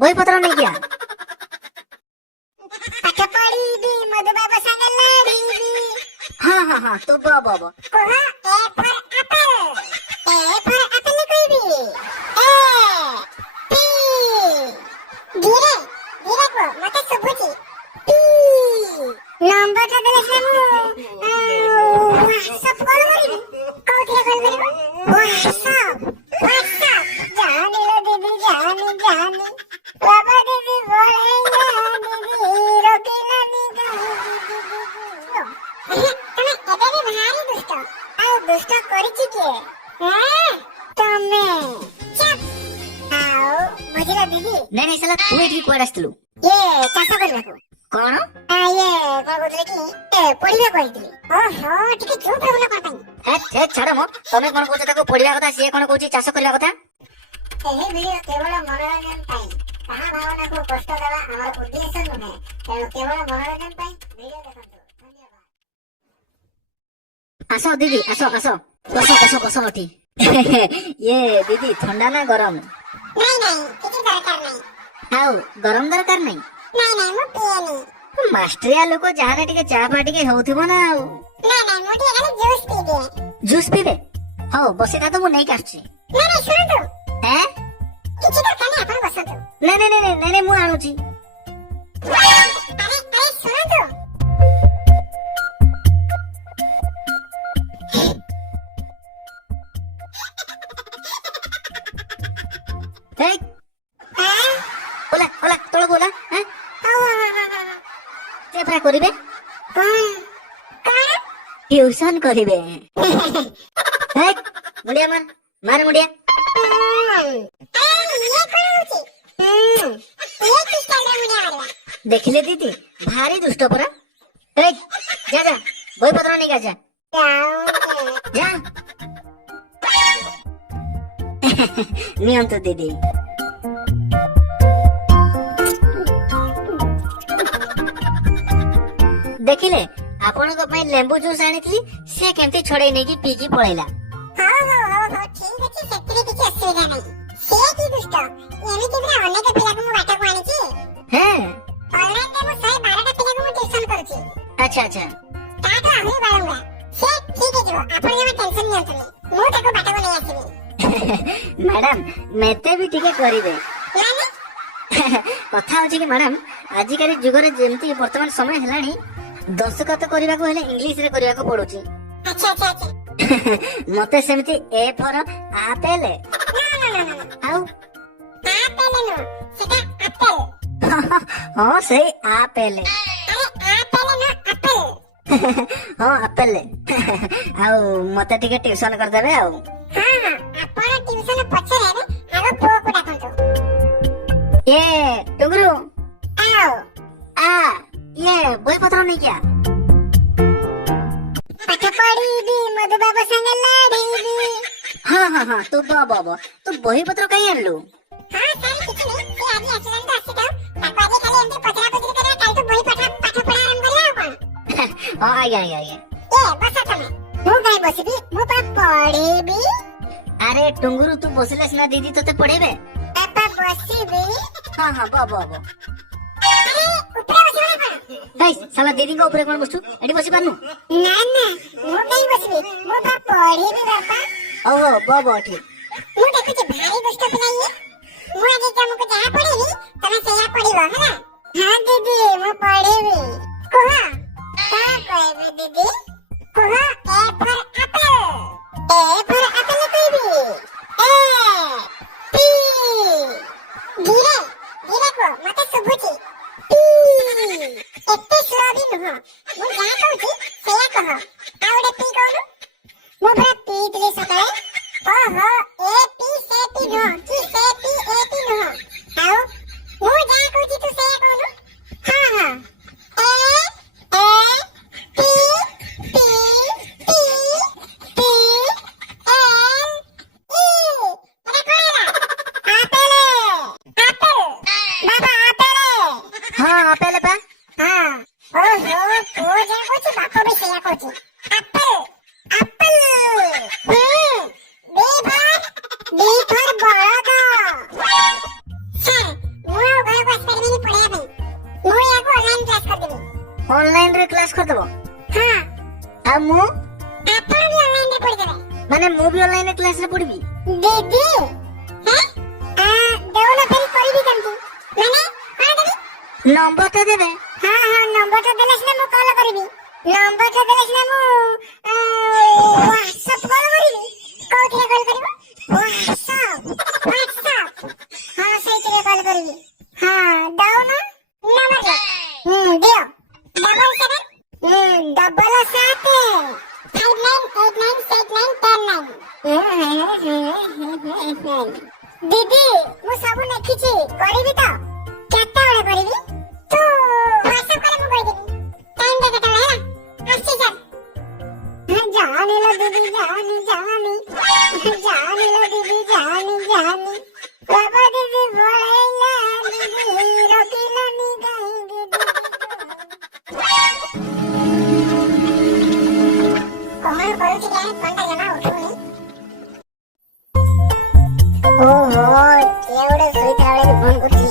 ବହି ପତ୍ର ନେଇ କିଆ ପାଠ ପଢିବି ମଧୁ ବାବୁ ସାଙ୍ଗେ ଲଢିବି। ହଁ ହଁ ହଁ ତୁ ବ କୁହ ଏ ଫର ଆପଲ। ଏ ଫର ଆପଲ କହିବି। ଏ ପି ଧୀରେ ଧୀରେ କୁହ ମତେ ଶୁଭୁଛି। ପି ନମ୍ବରଟା ଦେଲେ ସିନା ମୁଁ ହ୍ୱାଟ୍ସଆପ କଲ୍ କରିବି। କୋଉଥିରେ କଲ୍ କରିବ? WhatsApp WhatsApp. ଜାଣିଲ ଦିଦି ଜାନି ବାବା ଦିଦି ବଳେଇଲା ଦିଦି ରୋକିଲାନି ତମେ ଏବେ ବି ଭାରି ଦୁଷ୍ଟ। ଆଉ ଦୁଷ୍ଟ କରିଛି କିଏ? ତମେ ଚୁପ୍। ଆଉ ବୁଝିଲ ଦିଦି? ନାଇଁ ନାଇଁ ସାଲା ତୁ ଏଠି କୁଆଡେ ଆସିଥିଲୁ? ଚାଷ କରିବାକୁ। କଣ କଣ କହୁଥିଲେ କି ପଢିବାକୁ କହିଥିଲି। ଓହୋ ଟିକେ ଚୁପ୍ ରହୁନ କଣ ପାଇଁ? ହେ ଛାଡ ମ ତମେ କଣ କହୁଛ ତାକୁ ପଢିବା କଥା ସିଏ କଣ କହୁଛି ଚାଷ କରିବା କଥା। ଏହି ଭିଡିଓ କେବଳ ମନୋରଞ୍ଜନ ପାଇଁ। କାହା ଭାବନାକୁ କଷ୍ଟ ଦେବା ଆମର ଉଦ୍ଦେଶ୍ୟ ନୁହେଁ। ତେଣୁ କେବଳ ମନୋରଞ୍ଜନ ପାଇଁ ଭିଡିଓ ଦେଖନ୍ତୁ। ଧନ୍ୟବାଦ। ଆସ ଦିଦି ଆସ ଆସ ବସ ଏଠି ଦିଦି ଥଣ୍ଡା ନା ଗରମ? ନାଇଁ କିଛି ଦରକାର ନାହିଁ। ଆଉ ଗରମ ଦରକାର ନାହିଁ? ନାଇଁ ମୁଁ ପିଏନି। ମାଷ୍ଟ୍ରିଆ ଲୋକ ଯାହାହେଲେ ଟିକେ ଚା ଫା ଟିକେ ହଉଥିବ ନା ଆଉ। ନାଇଁ ମୁଁ ଟିକେ ଖାଲି ଜୁସ୍ ପିଇଦିଏ। ଜୁସ୍ ପିଇବେ? ହଉ ବସିଥା ତ ମୁଁ ନେଇକି ଆସୁଛି। ନାଇଁ ଶୁଣନ୍ତୁ। ହେଁ କିଛି ଦରକାର ନାହିଁ ଆପଣ ବସନ୍ତୁ। ନାଇଁ ମୁଁ ଆଣୁଛି। ଆରେ ଶୁଣନ୍ତୁ। ହେଇ ଓଲା ତଳକୁ ଓଲା। ସେ ପରା କରିବେ ଟ୍ୟୁସନ କରିବେ। ମୁଣ୍ଡିଆ ମାର ମୁଣ୍ଡିଆ। ଦେଖିଲେ ଦିଦି ଭାରି ଦୁଷ୍ଟ ପରା। ଯା ବହି ପତ୍ର ନେଇକି ଯା। ନିଅନ୍ତୁ ଦିଦି। ଦେଖିଲେ ଆପଣଙ୍କ ପାଇଁ ଲେମ୍ବୁ ଜୁସ୍ ଆଣିଥିଲି ସେ କେମିତି ଛଡେଇ ନେଇକି ପିଇକି ପଳେଇଲା। ଠିକ ଅଛି ସେଥିରେ କିଛି ଅସୁବିଧା ନାହିଁ। ସେ କି ଦୁଷ୍ଟ ଏମିତି ପୁରା ଅନେକ ପିଲାକୁ ମୁଁ ବାଟକୁ ଆଣିଛି। ଅନଲାଇନରେ ମୁଁ 112ଟା ପିଲାକୁ ମୁଁ ଟ୍ୟୁସନ କରୁଛି। ଆଚ୍ଛା ତାଠୁ ଆହୁରି ବାଳୁଙ୍ଗା। ସେ ଠିକ ହେଇଯିବ ଆପଣ ଜମା ଟେନସନ ନିଅନ୍ତୁନି। ମୁଁ ତାକୁ ବାଟକୁ ନେଇ ଆସିବି। ମ୍ୟାଡାମ ମେତେ ବି ଟିକେ କରିବେ। ମାନେ କଥା ହଉଛି କି ମ୍ୟାଡାମ ଆଜିକାଲି ଯୁଗରେ ଯେମିତି ବର୍ତ୍ତମାନ ସମୟ ହେଲାଣି ଦସ୍ତଖତ କରିବାକୁ ହେଲେ ଇଂଲିଶରେ କରିବାକୁ ପଡୁଛି। ଆଚ୍ଛା ମତେ ସେମିତି ଏ ଫର ଆପେଲ। ଆଉ ଆପେଲ ନୁହଁ ସେଟା ଆପେଲ। ହଁ ସେଇ ଆପେଲ। ଆରେ ଆପେଲ ନୁହଁ ଆପେଲ। ହଁ ଆପେଲ। ଆଉ ମତେ ଟିକେ ଟ୍ୟୁସନ କରିଦେବେ ଆଉ। ଆପଣ ଟ୍ୟୁସନ ପଛରେ ଆଗ ପୁଅକୁ ଡାକନ୍ତୁ। ଟୁଙ୍ଗୁରୁ ଆଉ ବହି ପତ୍ର ନେଇକି ଆ। ପାଠ ପଢିବି ମଧୁ ବାବୁ ସାଙ୍ଗେ ଲଢିବି। ହଁ ତୁ ତୁ ବହି ପତ୍ର କାଇଁ ଆଣିଲୁ? ସାର୍ କିଛି ନାହିଁ ସେ ଆଜି ଆସିଲାଣି ତ ଆସିଥାଉ। ତାକୁ ଆଜି ଖାଲି ଏମିତି ପଚରା ପଚରି କରିବା କାଲି ତ ବହି ପାଠ ପଢା ଆରମ୍ଭ କରିବା ଆଉ କଣ। ହଁ ଆଜ୍ଞା। ବସ ତମେ। ମୁଁ କାଇଁ ବସିବି ମୁଁ ପା ପଢିବି। ଆରେ ଟୁଙ୍ଗୁରୁ ତୁ ବସିଲେ ସିନା ଦିଦି ତତେ ପଢେଇବେ। ବାପା ବସିବି। ହଁ ବ ଆରେ ଉପରେ ବସିବ ନା କଣ? ସାଲା ଦିଦିଙ୍କ ଉପରେ କଣ ବସଛୁ? ଏଠି ବସି ପାରୁନୁ? ନା ମୁଁ କାଇଁ ବସିବି ମୁଁ ପା ପଢିବି ବାପା। ହଉ ବ ଏଠି। ମୁଁ ଦେଖୁଛି ଭାରି ଦୁଷ୍ଟ ପିଲା ଇଏ। ମୁଁ ଆଜି ତମକୁ ଯାହା ପଢେଇବି ତମେ ସେଇଆ ପଢିବ ହେଲା। ହଁ ଦିଦି ମୁଁ ପଢିବି। କୁହ କଣ କହିବି ଦିଦି? କୁହ ଏ ଫର ଆପଲ। ଏ ଫର ଆପଲ କହିବି। ଏ ପି ଧୀରେ କୁହ ମତେ ଶୁଭୁଛି। ପି ଏତେ ସ୍ଲୋ ବି ନୁହଁ। ମୁଁ ଯାହା କହୁଛି ସେଇଆ କହ। ଆଉ ଗୋଟେ ପି କହୁନୁ। ମୁଁ ପୁରା ପିଇଥିଲି ସକାଳେ। ଓହୋ ଏ ପି ସେ ପି ନୁହଁ କି ସେ ପି ଏ ପି ନୁହଁ। କ୍ଲାସ କରିଦବ ହଁ ଆଉ ମୁଁ ଆପଣ ବି ଅନଲାଇନ ରେ ପଢିଦେବେ ମାନେ ମୁଁ ବି ଅନଲାଇନ କ୍ଲାସ ରେ ପଢିବି ଦିଦି ହେ ଦେଉନ ଫେରି କରିବି କେମିତି ମାନେ କଣ ଦେବି ନମ୍ବର ଟା ଦେବେ ହଁ ହଁ ନମ୍ବର ଟା ଦେଲେ ସିନା ମୁଁ କଲ୍ କରିବି ନମ୍ବର ଟା ଦେଲେ ସିନା ମୁଁ WhatsApp କଲ୍ କରିବି କୋଉଥିରେ କଲ୍ କରିବ WhatsApp ହଁ ସେଇଥିରେ କଲ୍ କରିବି ହଁ ଦଉନ ନମ୍ବର ଦିଅ ଡବଲ 7 59898910 ଦିଦି ମୁଁ ସବୁ ଲେଖିଛି କରିବି ତ କେତେବେଳେ କରିବି ତୁ WhatsApp କଲେ ମୁଁ କହିଦେବି ଟାଇମ୍ ଦେ କେତେବେଳେ ହେଲା ଆସିଛି ସାର୍ ଜାଣିଲ ଦିଦି ଜାଣିଲ ଦିଦି ଜାନି ବାବା ଦିଦି ପଳେଇଲା ଦିଦି ରଖିଲାନି କାହିଁ ଦିଦି କଣ କରୁଛି କାହିଁ ଫୋନଟା ଜମା ଉଠୁନି ଓହୋ କିଏ ଗୋଟେ ଶୋଇଥିଲା ବେଳେ ଫୋନ କରୁଛି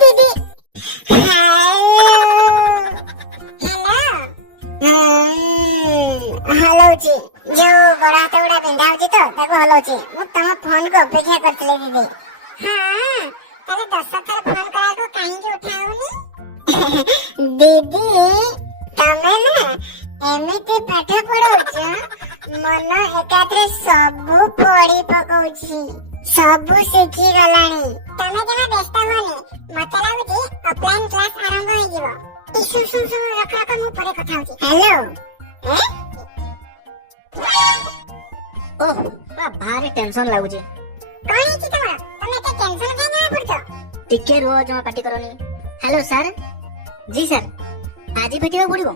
ଦିଦି ହଲଉଛି ଯୋଉ ଗୋଡ ହାତ ଗୁଡା ବିନ୍ଧା ହଉଛି ତ ତାକୁ ହଲଉଛି ମୁଁ ତମ ଫୋନ କୁ ଅପେକ୍ଷା କରିଥିଲି ଦିଦି ହଁ ତାହେଲେ 10 ଥର ଫୋନ କରିବାକୁ କାହିଁକି ଉଠାଉନି ଦିଦି ତମେ ନା ଏମିତି ପାଠ ପଢଉଛ ମନ ଏକାଥରେ ସବୁ ପଢି ପକଉଛି ସବୁ ଶିଖି ଗଲାଣି ତମେ ଜମା ବ୍ୟସ୍ତ ହୁଅନି ମତେ ଲାଗୁଛି ଅଫଲାଇନ କ୍ଲାସ ଆରମ୍ଭ ହେଇଯିବ ରଖ ମୁଁ ପରେ କଥା ହଉଛି ହ୍ୟାଲୋ ଓହ ଭାରି ଟେନସନ ଲାଗୁଛି କଣ ହେଇଛି ତମର ତମେ ଏତେ ଟେନସନ କାଇଁ ଜମା ପଡୁଛ ଟିକେ ରୁହ ଜମା ପାଟି କରନି हेलो सर जी सर आज ही भेटिବାକୁ ପଡିବ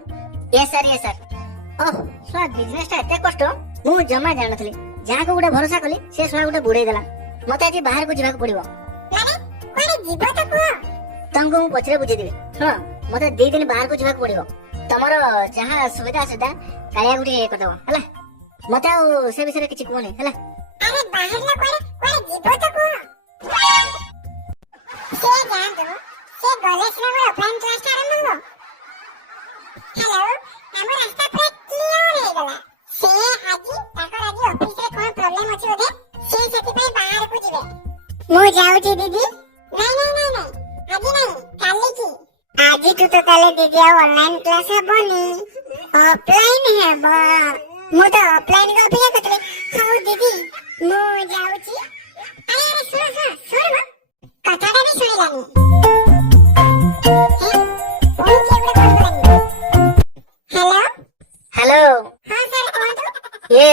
यस सर ओह ଶଳା ବିଜନେସ ଟା ଏତେ କଷ୍ଟ ମୁଁ ଜମା ଜାଣୁଥିଲି ଯାହାକୁ ଗୋଟେ ଭରସା କଲି ସେ ଶଳା ଗୋଟେ ବୁଡେଇ ଦେଲା ମତେ ଆଜି ବାହାରକୁ ଯିବାକୁ ପଡିବ ମାନେ କୁଆଡେ ଯିବ ତ କୁହ ତମକୁ ମୁଁ ପଛରେ ବୁଝେଇଦେବି ଶୁଣ ମତେ 2 ଦିନ ବାହାରକୁ ଯିବାକୁ ପଡିବ ତମର ଯାହା ସୁବିଧା ଅସୁବିଧା କାଳିଆକୁ ଟିକେ କରିଦବ ହେଲା ମତେ ଆଉ ସେ ବିଷୟରେ କିଛି କୁହନି ହେଲା ଆରେ ବାହାରିଲ କୁଆଡେ ଯିବ ତ କୁହ ସେ ଯାଆନ୍ତୁ ସେ ଗଲେ ସିନା ମୋର ଅଫଲାଇନ କ୍ଲାସ ଆରମ୍ଭ ହବ हेलो ଆମ ରାସ୍ତା ପୁରା କ୍ଲିୟର ହେଇଗଲା ସେ ଆଜି ତାଙ୍କର ଆଜି ଅଫିସରେ କଣ ପ୍ରୋବ୍ଲେମ ଅଛି ବୋଧେ ସେ ସେଥିପାଇଁ ବାହାରକୁ ଯିବେ ମୁଁ ଯାଉଛି ଦିଦି ନାଇଁ ଆଜି ନାହିଁ କାଲିକି ଆଜିଠୁ ତ ତାହେଲେ ଦିଦି ଆଉ ଅନଲାଇନ କ୍ଲାସ ହବନି ଅଫଲାଇନ ହେବ ମୁଁ ତ ଅଫଲାଇନ କୁ ଅପେକ୍ଷା କରିଥିଲି ହଉ ଦିଦି ମୁଁ ଯାଉଛି ଆରେ ଶୁଣ କଥାଟା ବି ଶୁଣିଲାନି हेलो हाँ सर कौन ये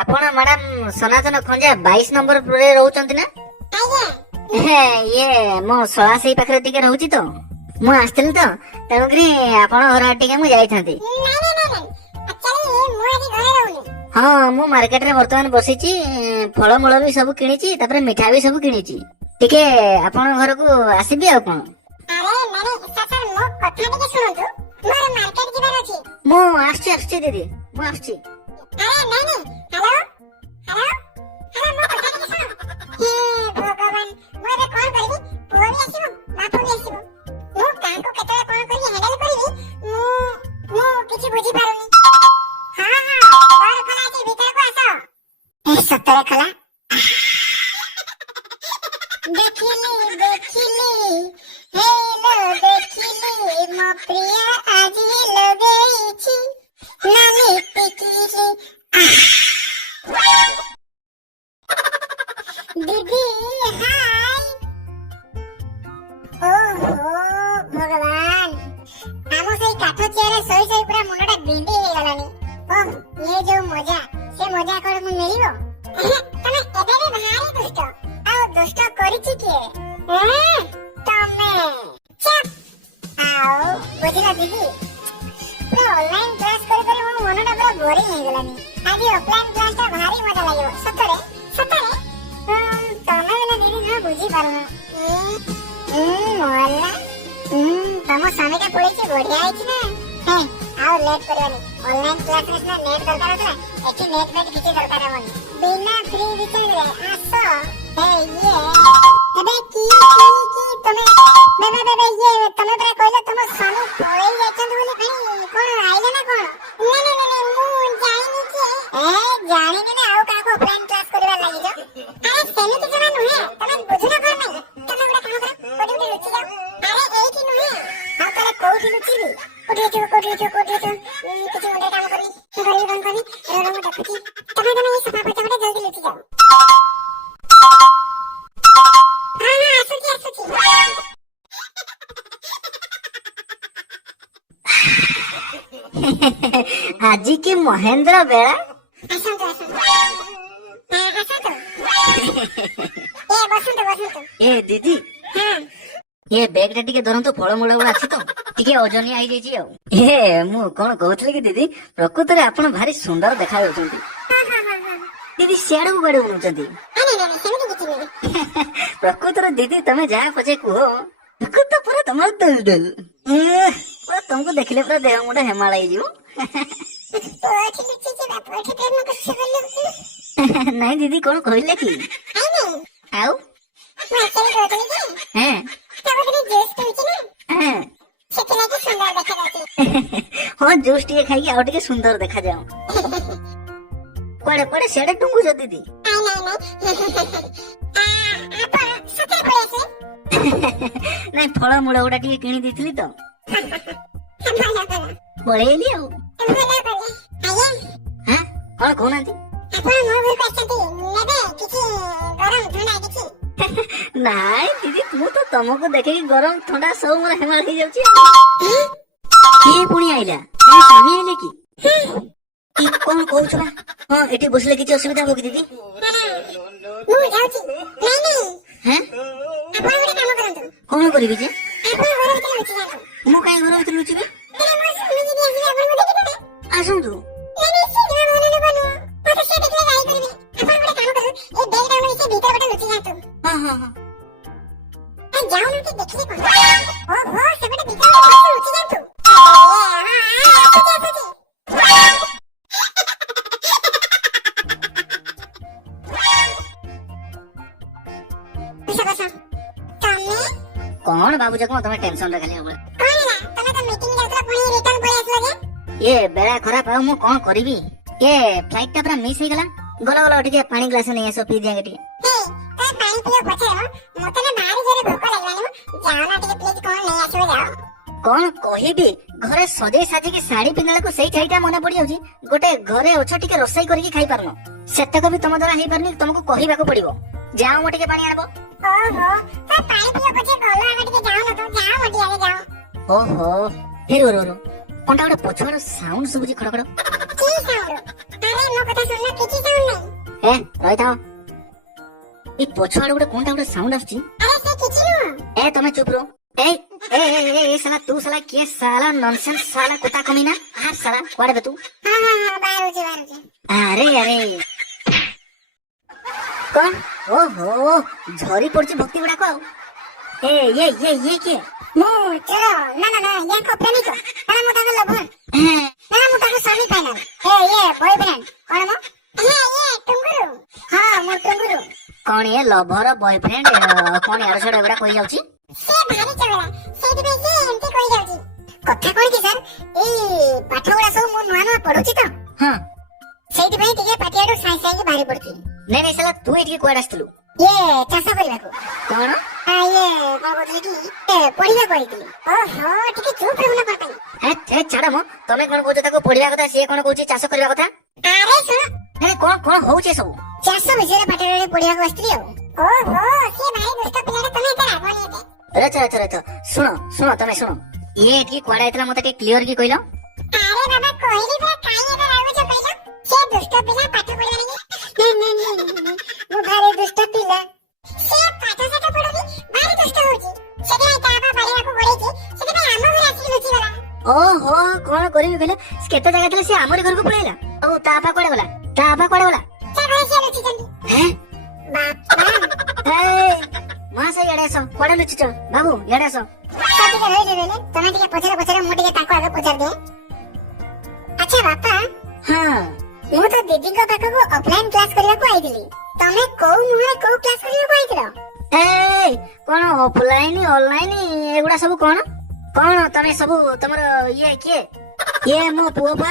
आपण मैडम सनातन खंजा 22 नंबर रे रहउचंती ना आइए ये मो सळा सेही पाखरे टिके रहउची तो मु आस्थिल तो तेणुकरी आपण घर टिके मु जाइथांती नहीं एक्चुअली मु आज घरे रहउनी हाँ मु मार्केट रे वर्तमान बसिची फल मूल भी सब किणीची तापर मिठा भी सब किणीची टिके आपण घर को आसीबी आ कोन अरे मैंने सर मो कथा टिके सुनंतु मोर मार्केट जिबार अछि मु आछी दीदी मु आछी अरे नहीं हेलो मो कथा टिके सुनो हे भगवान मु एबे कोन करबी पुओ भी आसीबो बापू भी आसीबो मु काको केतले कोन करी हैंडल करबी मु किछि बुझी पारुनी हां बाहर खला अछि भीतर को आसो ए सतरे खला देखिली हेलो देखिली मो प्रिया आज लगेइछि नाली टिकली दीदी हाय ओहो भगवान आमो सही काठो चेयर सोई पूरा मुंडा बिंदी हे गलानी ओह ये जो मजा से मजा कोन मु मिलिबो तमे एबे भी भारी दुष्ट आ दुष्ट करिछि के तमे चप आओ बुझिला दीदी पूरा ऑनलाइन क्लास कर मो मनटा पूरा बोरिंग हे गलानी आज ऑफलाइन क्लास ता भारी मजा लागियो सतरे तमे बिना दीदी ना बुझी पारुना मोहल्ला तम स्वामी का पड़ीची बढ़िया आइछि ना हे आओ लेट करवानी ऑनलाइन क्लास रे ना नेट दरकार होता एठी नेट किछि दरकार होनी बिना फ्री रिचार्ज रे आसो हे ये अबे की तमे बेबे ये तमे परा कहले तम स्वामी पळेई जाय ଆଜି କି ମହେନ୍ଦ୍ର ବେଳା। ଆସନ୍ତୁ ଆସନ୍ତୁ ଆସନ୍ତୁ ବସନ୍ତୁ। ଏ ଦିଦି ହଁ ଏ ବେଗ ଟା ଟିକେ ଧରନ୍ତୁ, ଫଳମୂଳ ଗୁଡା ଅଛି ତ ଟିକେ ଓଜନିଆ ହେଇଯାଇଛି ଆଉ। ମୁଁ କଣ କହୁଥିଲି କି ଦିଦି, ପ୍ରକୃତରେ ଆପଣ ଭାରି ସୁନ୍ଦର ଦେଖା ଯାଉଛନ୍ତି। ଦିଦି ସିଆଡକୁ କୁଆଡେ ବୁଲୁଛନ୍ତି? ସେମିତି କିଛି ନୁହେଁ। ପ୍ରକୃତରେ ଦିଦି ତମେ ଯାହା ପଛେ କୁହ, ପ୍ରକୃତ ପୁରା ତମର ଦୁଲ ପୁରା ତମକୁ ଦେଖିଲେ ପୁରା ଦେହ ମୁଣ୍ଡ ହେମାଳ ହେଇଯିବ। ପୁଅଠି ଲୁଚିଛି ବା, ପୁଅଠି ପ୍ରେମ କରୁଛି ବୋଲି। ନାଇଁ ଦିଦି କଣ କହିଲେ କି? ଆଉ ମୁଁ ଆକ୍ଚୁଆଲି କହୁଥିଲି ଯେ ହେଁ ସବୁଦିନ ଜୁସ୍ ପିଉଛି ନା, ହେଁ ସେଥିଲାଗି ସୁନ୍ଦର ଦେଖାଯାଉଛି। ହଁ ଜୁସ୍ ଟିକେ ଖାଇକି ଆଉ ଟିକେ ସୁନ୍ଦର ଦେଖାଯାଉ। କୁଆଡେ କୁଆଡେ ସିଆଡେ ଟୁଙ୍ଗୁଛ ଦିଦି? ନାଇଁ ଆପଣ ସତରେ ପଳେଇ ଆସିଲେ। ନାଇଁ ଫଳମୂଳ ଗୁଡା ଟିକେ କିଣି ଦେଇଥିଲି ତ ଭଲ ପଳେଇଲି ଆଉ। କଲେ ଆଜ୍ଞା ହାଁ କଣ କହୁନାହାନ୍ତି? ଆପଣ ମୋ ଘରକୁ ଆସିଛନ୍ତି, ନେବେ କିଛି ଗରମ ଥଣ୍ଡା କିଛି? ନାଇଁ ଦିଦି ମୁଁ ତ ତମକୁ ଦେଖିକି ଗରମ ଥଣ୍ଡା ସବୁ ମୋର ହେମାଳ ହେଇଯାଉଛି ଆଉ। କିଏ ପୁଣି ଆଇଲା? ତମ ସ୍ୱାମୀ ଆଇଲେ କି? କି କଣ କହୁଛ ବା? ହଁ ଏଠି ବସିଲେ କିଛି ଅସୁବିଧା ହବ କି ଦିଦି? ମୁଁ ଯାଉଛି। ନାଇଁ ହେଁ ଆପଣ ଗୋଟେ କାମ କରନ୍ତୁ, କଣ କରିବି ଯେ? ଆପଣ ଘର ଭିତରେ ଲୁଚି ଯାଆନ୍ତୁ। ମୁଁ କାହିଁ ଘର ଭିତରେ ଲୁଚିବି? ହେଲେ ମୋ ସ୍ୱାମୀ ଯଦି ଆସିବେ ଆପଣଙ୍କୁ ଦେଖିଦେବେ। ଆସନ୍ତୁ। ନାଇଁ ସେ ଜମା ଭଲ ଲୋକ ନୁହଁ, ମତେ ସେ ଦେଖିଲେ ଗାଳି କରିବେ। ଆପଣ ଗୋଟେ କାମ କରନ୍ତୁ, ଏଇ ବେଗଟା ନେଇ ସେ ଭିତରେ ଗୋଟେ ଲୁଚି ଯାଆନ୍ତୁ। ହଁ ହଁ ହଁ ଯାଉନାହାନ୍ତି ଦେଖିଲେ କଣ? ଓହୋ ସେପଟେ ଭିତରେ ଗୋଟେ ଲୁଚି ଯାଆନ୍ତୁ। ଆସୁଛି। ତମେ କଣ ଭାବୁଛ କଣ ତମେ ଟେନସନ ରେ ଖାଲି ହବ? କଣ ହେଲା? ତମେ ତ ମିଟିଂ ଯାଉଥିଲ, ପୁଣି ରିଟର୍ନ ପଳେଇ ଆସିଲ ଯେ? ଏ ବେଳା ଖରାପ ଆଉ ମୁଁ କଣ କରିବି? ଏ ଫ୍ଲାଇଟ ଟା ପୁରା ମିସ୍ ହେଇଗଲା। ଗଲା ଟିକେ ପାଣି ଗ୍ଲାସ ନେଇ ଆସ ପିଇ ଦିଆங்க ଟିକେ। ହେ ତମେ ପାଣି ପିଅ ପଛରେ ମ, ମତେ ନା ଭାରି ଜୋରେ ଭୋକ ଲାଗିଲାଣି ମ। ଯାଅ ନା ଟିକେ ପ୍ଲିଜ କଣ ନେଇ ଆସିବ ଯାଅ। କଣ କହିବି? ଘରେ ସଜେଇ ସାଜିକି ଶାଢୀ ପିନ୍ଧିଲାକୁ ସେଇ ଛାଇଟା ମନେ ପଡିଯାଉଛି। ଗୋଟେ ଘରେ ଅଛ ଟିକେ ରୋଷେଇ କରିକି ଖାଇ ପାରୁନ, ସେତକ ବି ତମ ଦ୍ୱାରା ହେଇପାରୁନି, ତମକୁ କହିବାକୁ ପଡିବ। ଯାଅ ମୁଁ ଟିକେ ପାଣି ଆଣିବ। ଓହୋ ତମେ ପାଣି ପିଅ ପଛେ, ଭଲ ଆଗ ଟିକେ ଯାଅ ନା ତ, ଯାଅ ମୋ ଟିକେ ଆଗେ ଯାଅ। ଓହୋ ହେରୁ କଣଟା ଗୋଟେ ପଛଆଡୁ ସାଉଣ୍ଡ ଶୁଭୁଛି ଖଡ ଖଡ। କି ସାଉଣ୍ଡ? ଆରେ ମୋ କଥା ଶୁଣିଲ, କିଛି ସାଉଣ୍ଡ ନାହିଁ। ରହିଥାଅ। ଏଇ ପଛଆଡୁ ଗୋଟେ କଣଟା ଗୋଟେ ସାଉଣ୍ଡ ଆସୁଛି। ଆରେ ସେ କିଛି ନୁହଁ। ତମେ ଚୁପ ରହ। साला तू साला के साला नॉनसेंस साला कुत्ता कमीना। साला कुआड़े बे तू? हां बाहर हो। अरे कौन? ओहो झरी पड़ची भक्ति गुड़ा को। ये के मु चलो ना ये को प्रेमिक ना मु ताको लवर ना मु ताको स्वामी फाइनल ये बॉयफ्रेंड कोन मो ये टुंगुरु हां मु टुंगुरु कौन ये लवर बॉयफ्रेंड कौन यार छड़ एगुड़ा कहि जाउची से भारी चगला सेति पे से एंटी कहि जाउची कथा कोन की सर ए पाठ गुड़ा सब मु नुआ पढुची त हां सेति पे टिके पाटियाडो साई साई की भारी पड़ची नहीं साला तू एठी कोड आस्तलु ये चाष करबा को कोन ये कोन बोलली की पढिबा कहितली ओहो टिके चुप रहना पड़ताई हे छाड़ा मो तमे कोन कहू ताको पढिबा कथा से कोन कहूची चाष करबा कथा अरे सुन अरे कोन होउचे सब चाष विषय पाटियाडो पढिबा को आस्तली ओहो से भाई दुष्ट पिलाडा तमे त रागोनी एते अच्छा सुनो तमे सुनो ये एठी कोडा इतला मते के क्लियर की कहिलो अरे बाबा कोइली बे काई एते रागो छ कहिलो से दुष्ट पिला पाठ पढिबा नहीं मु भारी दुष्ट पिला से पाठ सटा पढबी भारी दुष्ट होची सेति में ताबा पढिबा को बोलैची सेति में हम घर आसी लुची गला ओहो कोन करबी कहले केते जगह थले से हमर घर को पळेला ओ तापा कोडे गला से घर से लुची जंदी हैं बापा ए मासे याडे सो कोडे लुची छ बाबू याडे सो साथी के होइले तमे टिके पछरे मु टिके ताको आगे पछर दे अच्छा बापा हां मु तो दीदी को पाखो को ऑफलाइन क्लास करबा को आइदिली तमे को मुहे को क्लास करबा को आइदिलो ए कोन ऑफलाइन ऑनलाइन एगुडा सब कोन तमे सब तमर ये के ये मो पुओपा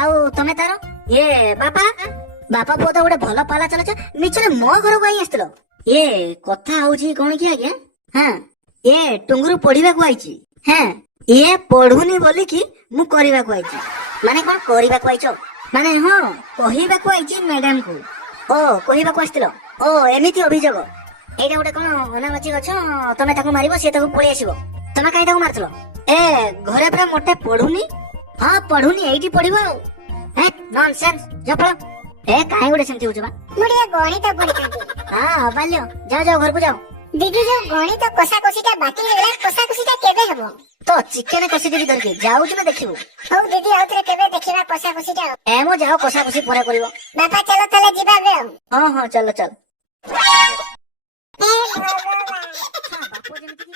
आउ तमे तारो ये बापा पुओ तो गोटे भल पाला चलछ निचरे मो घर को आई आस्तलो ये कथा होउची कोन की आज्ञा हां ये टुंगुरु पढिबा को आइची हां ये पढुनी बोली की मु करबा को आइची माने कोन करबा को आइचो माने हां कहिबा को आइची मैडम को ओ कहिबा को आस्तलो ओ एमिति अभियोग एटा गोटे कोन अनामाची गछ तमे ताको मारिबो से ताको पळी आसीबो तमे काई ताको मारथलो ए घरे पूरा मोटे पढुनी ହଁ ପଢୁନି ଏଇଠି ପଢିବ ଆଉ ହେ ନନସେନ୍ସ ଜଫଳ ଏ କାହିଁ ଗୋଟେ ସେମିତି ହଉଛୁ ବା ମୁଁ ଟିକେ ଗଣିତ ପଢିଥାନ୍ତି। ହଁ ଅବାଲ୍ୟ ଯାଅ ଯାଅ ଘରକୁ ଯାଅ ଦିଦି ଯୋଉ ଗଣିତ କଷାକଷିଟା ବାକି ହେଇଗଲା କଷାକଷିଟା କେବେ ହବ? ତ ଚିକେନ କଷି ଦେବି ଧରିକି ଯାଉଛୁ ନା ଦେଖିବୁ ହଉ ଦିଦି ଆଉଥରେ କେବେ ଦେଖିବା କଷାକଷିଟା ଆଉ। ଏ ମୋ ଯାଅ କଷା କଷି ପରେ କରିବ ବାପା ଚାଲ ତାହେଲେ ଯିବା ଏବେ ଆଉ। ହଁ ହଁ ଚାଲ ଚାଲ ହେ ଭଗବାନ। ବାପ ଯେମିତି କି